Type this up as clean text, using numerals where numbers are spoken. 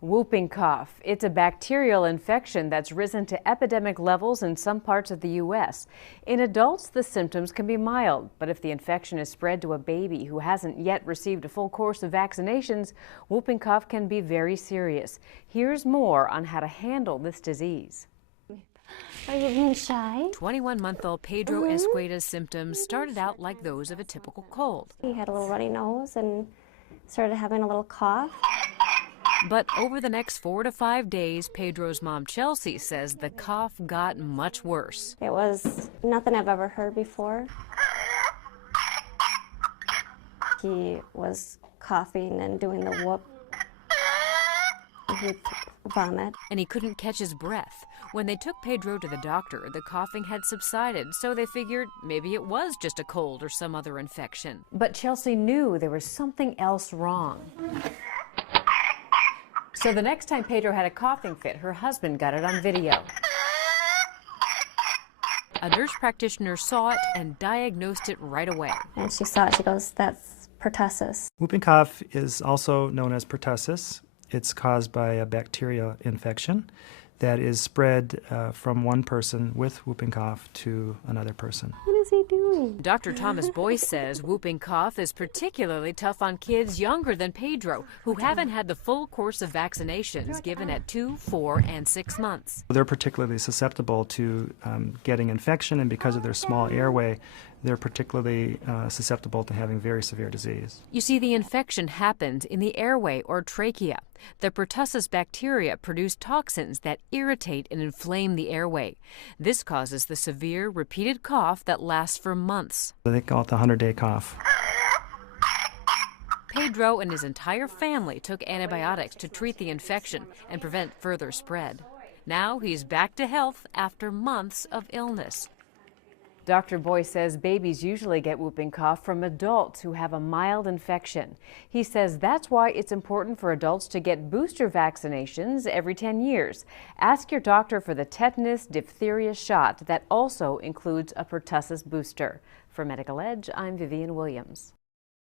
Whooping cough. It's a bacterial infection that's risen to epidemic levels in some parts of the U.S. In adults, the symptoms can be mild, but if the infection is spread to a baby who hasn't yet received a full course of vaccinations, whooping cough can be very serious. Here's more on how to handle this disease. Are you being shy? 21-month-old Pedro Escueda's symptoms started out like those of a typical cold. He had a little runny nose and started having a little cough. But over the next 4 to 5 days, Pedro's mom, Chelsea, says the cough got much worse. It was nothing I've ever heard before. He was coughing and doing the whoop. He'd vomit. And he couldn't catch his breath. When they took Pedro to the doctor, the coughing had subsided, so they figured maybe it was just a cold or some other infection. But Chelsea knew there was something else wrong. So the next time Pedro had a coughing fit, her husband got it on video. A nurse practitioner saw it and diagnosed it right away. And she saw it, she goes, "That's pertussis." Whooping cough is also known as pertussis. It's caused by a bacterial infection that is spread from one person with whooping cough to another person. What is he doing? Dr. Thomas Boyce says whooping cough is particularly tough on kids younger than Pedro, who haven't had the full course of vaccinations given at 2, 4, and 6 months. They're particularly susceptible to getting infection, and because of their small airway, they're particularly susceptible to having very severe disease. You see, the infection happens in the airway or trachea. The pertussis bacteria produce toxins that irritate and inflame the airway. This causes the severe, repeated cough that lasts for months. They call it the 100-day cough. Pedro and his entire family took antibiotics to treat the infection and prevent further spread. Now he's back to health after months of illness. Dr. Boyce says babies usually get whooping cough from adults who have a mild infection. He says that's why it's important for adults to get booster vaccinations every 10 years. Ask your doctor for the tetanus diphtheria shot that also includes a pertussis booster. For Medical Edge, I'm Vivian Williams.